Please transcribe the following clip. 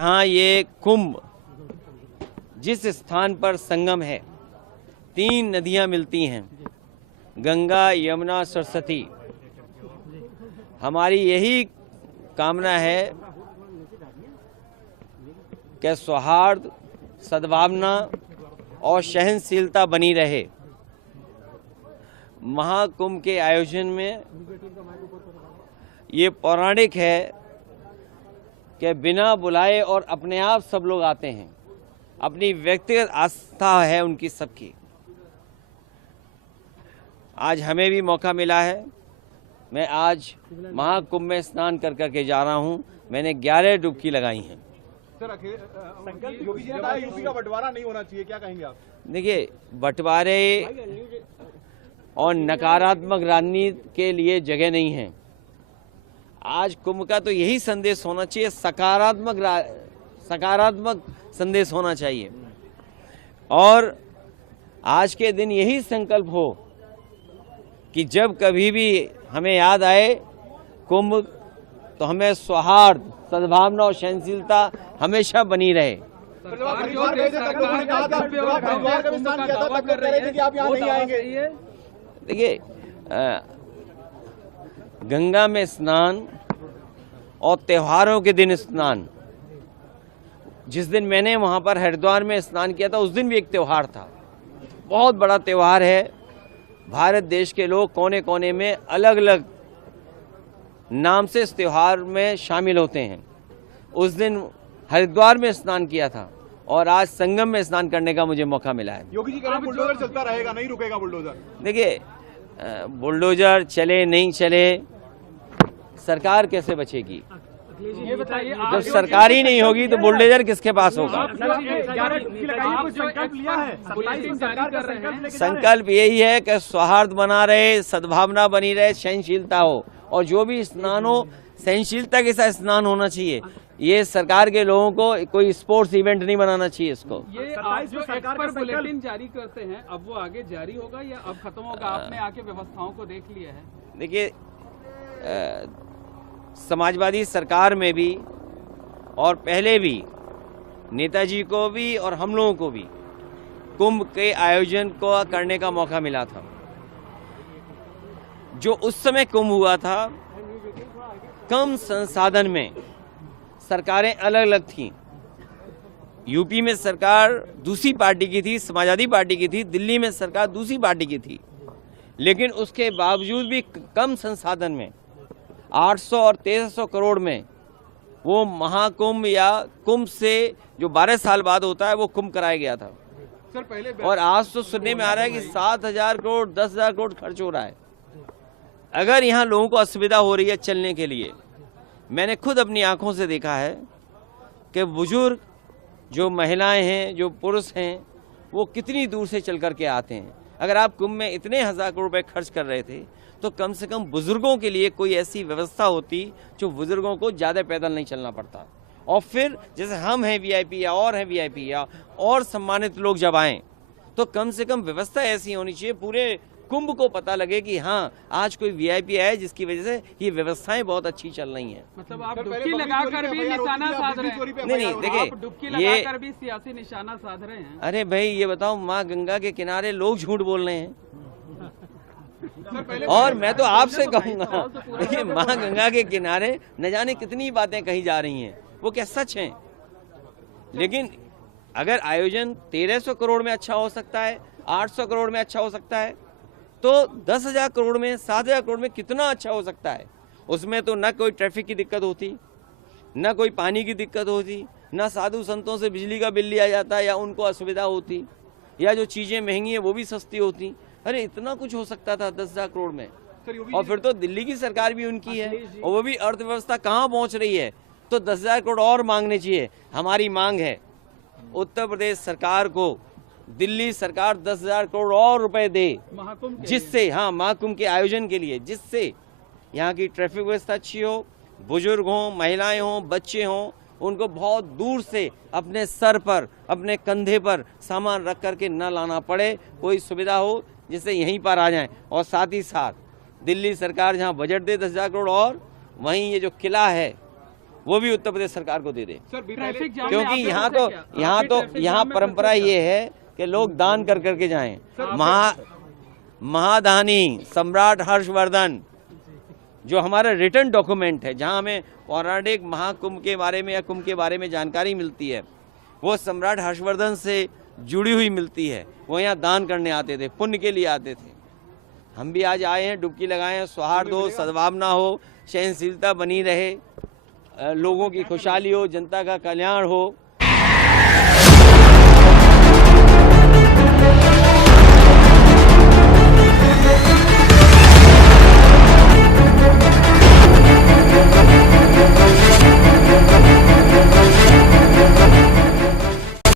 हाँ, ये कुंभ जिस स्थान पर संगम है, 3 नदियां मिलती हैं, गंगा, यमुना, सरस्वती। हमारी यही कामना है कि सौहार्द, सद्भावना और सहनशीलता बनी रहे। महाकुंभ के आयोजन में ये पौराणिक है कि बिना बुलाए और अपने आप सब लोग आते हैं। अपनी व्यक्तिगत आस्था है उनकी सबकी। आज हमें भी मौका मिला है। मैं आज महाकुंभ में स्नान कर करके जा रहा हूं। मैंने 11 डुबकी लगाई हैं। सर, योगी जी ने कहा यूपी का बंटवारा नहीं होना चाहिए, क्या कहेंगे आप? देखिए, बंटवारे और नकारात्मक राजनीति के लिए जगह नहीं है। आज कुंभ का तो यही संदेश होना चाहिए, सकारात्मक संदेश होना चाहिए। और आज के दिन यही संकल्प हो कि जब कभी भी हमें याद आए कुंभ, तो हमें सौहार्द, सद्भावना और सहनशीलता हमेशा बनी रहे। देखिए, गंगा में स्नान और त्योहारों के दिन स्नान, जिस दिन मैंने वहां पर हरिद्वार में स्नान किया था उस दिन भी एक त्यौहार था। बहुत बड़ा त्यौहार है। भारत देश के लोग कोने कोने में अलग अलग नाम से इस त्यौहार में शामिल होते हैं। उस दिन हरिद्वार में स्नान किया था और आज संगम में स्नान करने का मुझे मौका मिला है। योगी जी कह रहे हैं बुलडोजर चलता रहेगा, नहीं रुकेगा बुलडोजर। देखिए, बुलडोजर चले नहीं चले, सरकार कैसे बचेगी? ये बताइए, जब सरकार ही नहीं होगी तो बुलडोजर किसके पास होगा? संकल्प यही है कि सौहार्द बना रहे, सद्भावना बनी रहे, सहनशीलता हो, और जो भी स्नान हो सहनशीलता के साथ स्नान होना चाहिए। ये सरकार के लोगों को कोई स्पोर्ट्स इवेंट नहीं बनाना चाहिए इसको। ये आप जो एक्सपर्ट बुलेटिन जारी करते हैं, अब वो आगे जारी होगा या अब खत्म होगा? आपने आके व्यवस्थाओं को देख लिया है? देखिए, समाजवादी सरकार में भी और पहले भी नेताजी को भी और हम लोगों को भी कुंभ के आयोजन को करने का मौका मिला था। जो उस समय कुंभ हुआ था, कम संसाधन में सरकारें अलग अलग थीं। यूपी में सरकार दूसरी पार्टी की थी, समाजवादी पार्टी की थी। दिल्ली में सरकार दूसरी पार्टी की थी। लेकिन उसके बावजूद भी कम संसाधन में 800 और 1300 करोड़ में वो महाकुंभ या कुंभ से जो 12 साल बाद होता है वो कुंभ कराया गया था। सर, पहले और आज तो सुनने में आ रहा है कि 7,000 करोड़ 10,000 करोड़ खर्च हो रहा है। अगर यहाँ लोगों को असुविधा हो रही है चलने के लिए, मैंने खुद अपनी आंखों से देखा है कि बुजुर्ग, जो महिलाएं हैं, जो पुरुष हैं, वो कितनी दूर से चल करके आते हैं। अगर आप कुंभ में इतने 1,000 करोड़ रुपए खर्च कर रहे थे तो कम से कम बुजुर्गों के लिए कोई ऐसी व्यवस्था होती जो बुजुर्गों को ज़्यादा पैदल नहीं चलना पड़ता। और फिर जैसे हम हैं वीआईपी या और हैं वीआईपी या और सम्मानित लोग जब आएँ तो कम से कम व्यवस्था ऐसी होनी चाहिए, पूरे कुंभ को पता लगे कि हाँ, आज कोई वीआईपी आया जिसकी वजह से ये व्यवस्थाएं बहुत अच्छी चल रही हैं। मतलब आप डुबकी लगाकर भी निशाना साध रहे हैं? नहीं, देखिए, डुबकी लगाकर भी सियासी निशाना साध रहे हैं। अरे भाई, ये बताओ, माँ गंगा के किनारे लोग झूठ बोल रहे हैं। और मैं तो आपसे कहूंगा, देखिए, माँ गंगा के किनारे न जाने कितनी बातें कही जा रही हैं, वो क्या सच हैं? लेकिन अगर आयोजन 1300 करोड़ में अच्छा हो सकता है, 800 करोड़ में अच्छा हो सकता है, तो 10,000 करोड़ में, 7,000 करोड़ में कितना अच्छा हो सकता है। उसमें तो न कोई ट्रैफिक की दिक्कत होती, न कोई पानी की दिक्कत होती, न साधु संतों से बिजली का बिल लिया जाता या उनको असुविधा होती, या जो चीज़ें महंगी हैं वो भी सस्ती होती। अरे, इतना कुछ हो सकता था 10,000 करोड़ में। और फिर तो दिल्ली की सरकार भी उनकी है और वो भी अर्थव्यवस्था कहाँ पहुँच रही है, तो 10,000 करोड़ और मांगने चाहिए। हमारी मांग है उत्तर प्रदेश सरकार को दिल्ली सरकार 10,000 करोड़ और रुपए दे, जिससे, हाँ, महाकुंभ के आयोजन के लिए, जिससे यहाँ की ट्रैफिक व्यवस्था अच्छी हो, बुजुर्ग हों, महिलाएं हों, बच्चे हों, उनको बहुत दूर से अपने सर पर, अपने कंधे पर सामान रख करके न लाना पड़े, कोई सुविधा हो जिससे यहीं पर आ जाएं। और साथ ही साथ दिल्ली सरकार जहाँ बजट दे 10,000 करोड़, और वहीं ये जो किला है वो भी उत्तर प्रदेश सरकार को दे दे, ट्रैफिक जाम में क्योंकि आपके यहाँ फंसे तो क्या? यहाँ आपके तो ट्रैफिक यहाँ जाम में परंपरा फंसे क्या? ये है कि लोग दान कर करके जाएं। महादानी सम्राट हर्षवर्धन जो हमारा रिटर्न डॉक्यूमेंट है, जहाँ हमें पौराणिक महाकुंभ के बारे में या कुंभ के बारे में जानकारी मिलती है, वो सम्राट हर्षवर्धन से जुड़ी हुई मिलती है। वो यहाँ दान करने आते थे, पुण्य के लिए आते थे। हम भी आज आए हैं, डुबकी लगाए हैं, सौहार्द हो, सद्भावना हो, सहनशीलता बनी रहे, लोगों की खुशहाली हो, जनता का कल्याण हो।